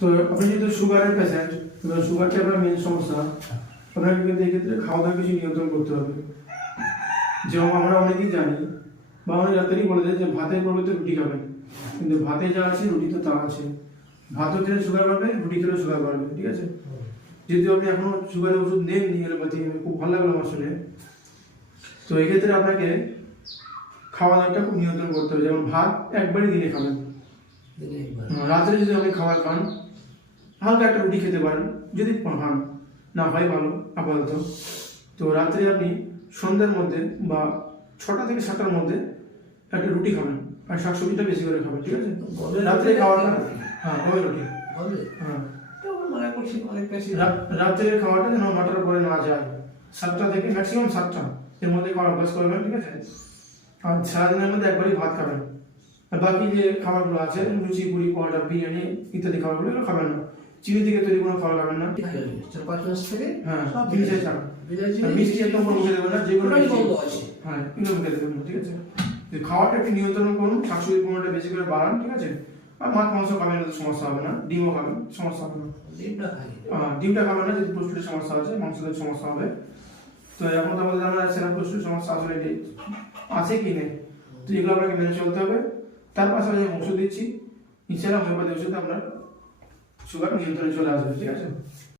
তো আপনি যেহেতু সুগারের পেশেন্ট, সুগারটা আপনার মেন সমস্যা, আপনাকে কিন্তু এক্ষেত্রে খাওয়া দাওয়া কিছু নিয়ন্ত্রণ করতে হবে। যেমন আমরা অনেকেই জানি বা অনেক ডাক্তারই বলে দেয় যে ভাতের পরিবর্তে রুটি খাবেন, কিন্তু ভাতে যা আছে রুটিতে তা আছে। ভাতও খেলে সুগার বাড়বে, রুটি খেলে সুগার বাড়বে, ঠিক আছে। যেহেতু আপনি এখনো সুগারের ওষুধ নেননি এলোপ্যাথি, খুব ভালো লাগলো আমার শুনে। তো এক্ষেত্রে আপনাকে খাওয়া দাওয়াটা খুব নিয়ন্ত্রণ করতে হবে। যেমন ভাত একবারই দিনে খাবেন, রাত্রে যদি আপনি খাবার খান হালকা একটা রুটি খেতে পারেন যদি খান, না হয় ভালো আপাতত। তো রাত্রে আপনি সন্ধ্যার মধ্যে বা 6টা থেকে 7টার মধ্যে একটা রুটি খাবেন, আর শাকসবজিটা বেশি করে খাবেন, ঠিক আছে। রাত্রে খাওয়াটা, হ্যাঁ গমের রুটি, হ্যাঁ রাত্রের খাওয়াটা যেন 9টার পরে না যায়, 7টা থেকে ম্যাক্সিমাম 7টা এর মধ্যে খাওয়ার অভ্যাস করবেন, ঠিক আছে। আর সারাদিনের মধ্যে একবারই ভাত খাবেন, আর বাকি যে খাবারগুলো আছে লুচি পুরি পরোটা বিরিয়ানি ইত্যাদি খাবারগুলো এগুলো খাবেন না। চিনি থেকে তৈরি কোনো খাবার খাবেন না, 4-5 মাস থেকে হ্যাঁ মিষ্টি ছাড়া, মিষ্টি একদম মুখে দেবেন না, যেগুলো হ্যাঁ এগুলো মুখে দেবেন না, ঠিক আছে। খাওয়াটা একটু নিয়ন্ত্রণ করুন, শাকসবজির পরিমাণটা বেশি করে বাড়ান, ঠিক আছে। আর মাছ মাংস খাবেন না, সমস্যা হবে না। ডিমও খাবেন, সমস্যা হবে না। ডিমটা খাবেন না যদি পুষ্টির সমস্যা আছে, মাংসের সমস্যা হবে। তো এখন তো আমাদের জানা যাচ্ছে না পুষ্টির সমস্যা আসলে আছে কি নেই, তো এগুলো আপনাকে মেনে চলতে হবে। তার পাশাপাশি ওষুধ দিচ্ছি, ইনশাআল্লাহ হোমিওপ্যাথি ওষুধ আপনার সুগার নিয়ন্ত্রণে চলে আসবে, ঠিক আছে।